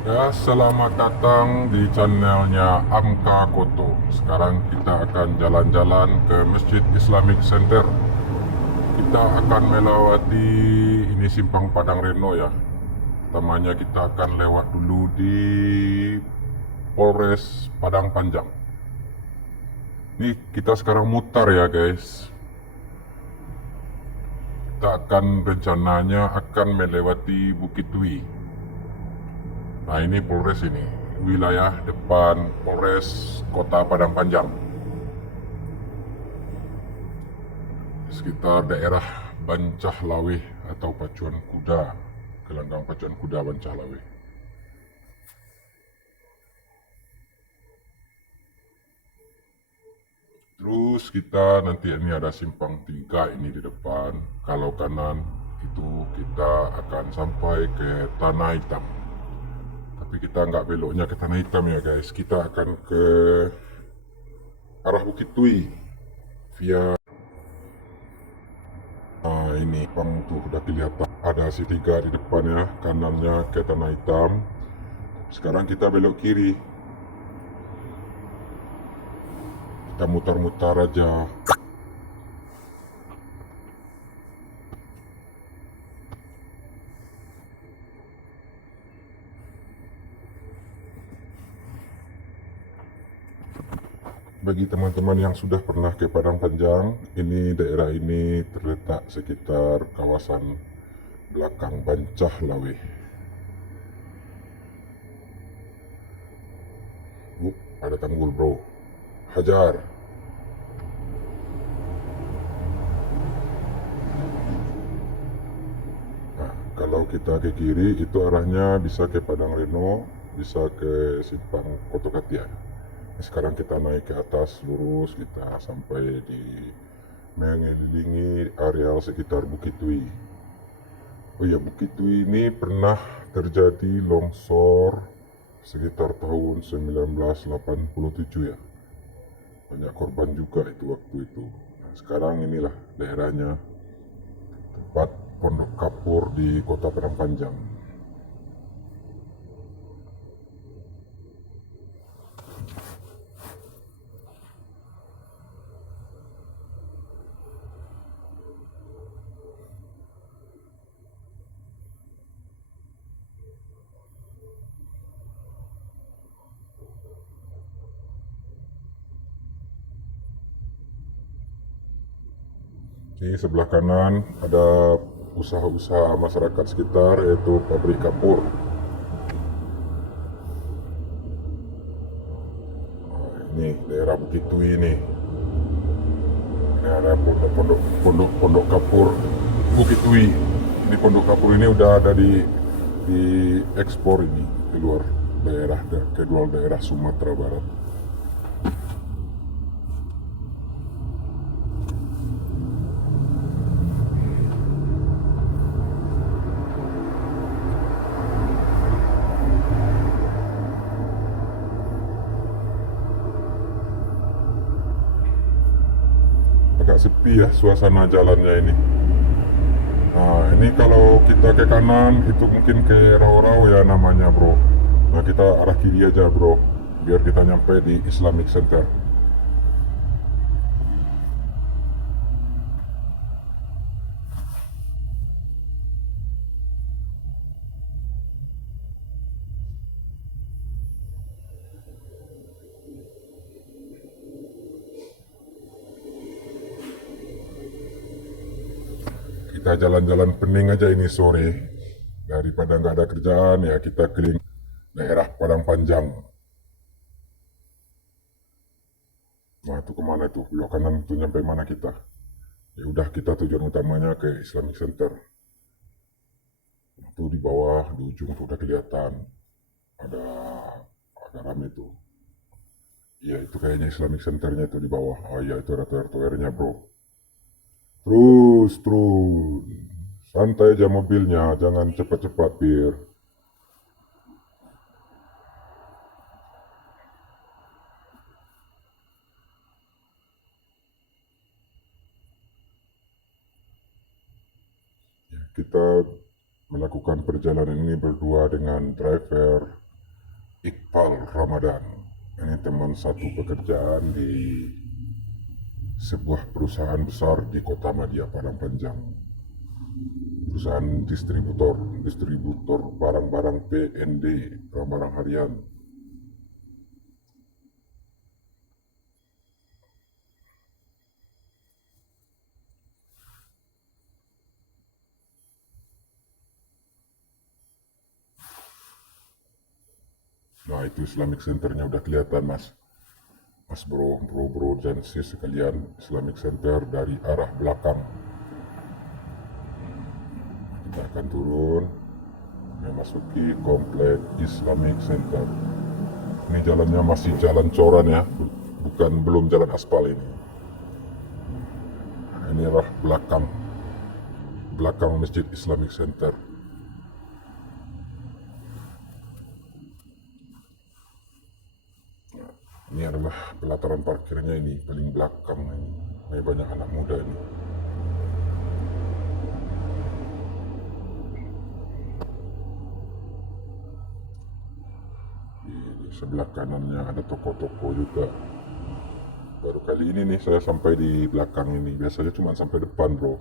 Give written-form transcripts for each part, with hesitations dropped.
Ya, selamat datang di channelnya Amka Koto. Sekarang kita akan jalan-jalan ke Masjid Islamic Center. Kita akan melewati ini simpang Padang Reno ya. Pertamanya kita akan lewat dulu di Polres Padang Panjang. Ini kita sekarang mutar ya guys. Kita akan rencananya akan melewati Bukit Dwi. Nah ini Polres ini, wilayah depan Polres Kota Padang Panjang. Sekitar daerah Bancah Laweh atau Pacuan Kuda, gelanggang Pacuan Kuda Bancah Laweh. Terus kita nanti ini ada simpang 3 ini di depan. Kalau kanan itu kita akan sampai ke Tanah Hitam. Tapi kita nggak beloknya ke Tanah Hitam ya guys. Kita akan ke arah Bukit Tui via ini pang tuh udah kelihatan ada si 3 di depannya, kanannya ke Tanah Hitam. Sekarang kita belok kiri, kita mutar-mutar aja. Bagi teman-teman yang sudah pernah ke Padang Panjang, ini daerah ini terletak sekitar kawasan belakang Bancah Laweh. Ada tanggul bro, hajar. Nah, kalau kita ke kiri itu arahnya bisa ke Padang Reno, bisa ke Simpang Kotokatian. Sekarang kita naik ke atas lurus, kita sampai di mengelilingi areal sekitar Bukit Dwi. Oh ya, Bukit Dwi ini pernah terjadi longsor sekitar tahun 1987 ya. Banyak korban juga itu waktu itu. Nah, sekarang inilah daerahnya, tempat Pondok Kapur di Kota Padang Panjang. Di sebelah kanan ada usaha-usaha masyarakat sekitar, yaitu pabrik kapur. Nah, ini daerah Bukit Dwi ini. Ini ada pondok kapur Bukit Dwi. Ini pondok kapur ini udah ada di ekspor ini di luar daerah, ke luar daerah Sumatera Barat. Agak sepi ya suasana jalannya ini. Nah ini kalau kita ke kanan itu mungkin ke Rau-Rau ya namanya bro. Nah kita arah kiri aja bro, biar kita nyampe di Islamic Center. Kita jalan-jalan pening aja ini sore. Daripada nggak ada kerjaan ya kita keliling daerah Padang Panjang. Nah itu kemana itu? Belok kanan itu nyampe mana kita? Ya udah, kita tujuan utamanya ke Islamic Center. Itu di bawah, di ujung tuh udah kelihatan. Ada agak rame tuh. Iya itu kayaknya Islamic Centernya itu di bawah. Oh iya itu ada tower-towernya bro. Terus. Santai aja mobilnya, jangan cepat-cepat bir. Kita melakukan perjalanan ini berdua dengan driver. Iqbal Ramadan. Ini teman satu pekerjaan di sebuah perusahaan besar di Kota Madia Padang Panjang. Perusahaan distributor barang-barang PND, barang-barang harian. Nah, itu Islamic Centernya udah kelihatan, Mas. Mas bro dan sis sekalian, Islamic Center dari arah belakang. Kita akan turun memasuki komplek Islamic Center. Ini jalannya masih jalan coran ya, belum jalan aspal ini. Ini arah belakang Masjid Islamic Center. Ini adalah pelataran parkirnya, ini paling belakang ini. Ini banyak anak muda ini. Di sebelah kanannya ada toko-toko juga. Baru kali ini nih saya sampai di belakang ini. Biasanya cuma sampai depan, bro.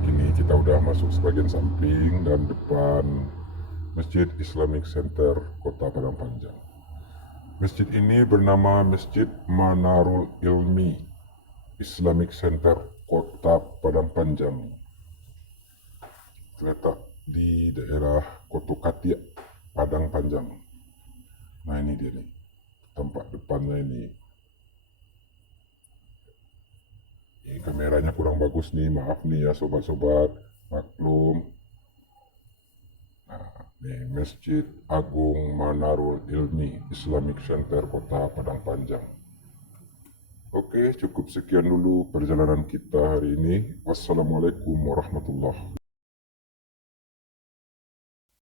Kini kita udah masuk sebagian samping dan depan Masjid Islamic Center Kota Padang Panjang. Masjid ini bernama Masjid Manarul Ilmi Islamic Center Kota Padang Panjang. Terletak di daerah Kotokatia, Padang Panjang. Nah, ini dia nih, tempat depannya ini. Ini kameranya kurang bagus nih, maaf nih ya sobat-sobat, maklum. Nah, nih Masjid Agung Manarul Ilmi Islamic Center Kota Padang Panjang. Oke, cukup sekian dulu perjalanan kita hari ini. Wassalamualaikum warahmatullahi wabarakatuh.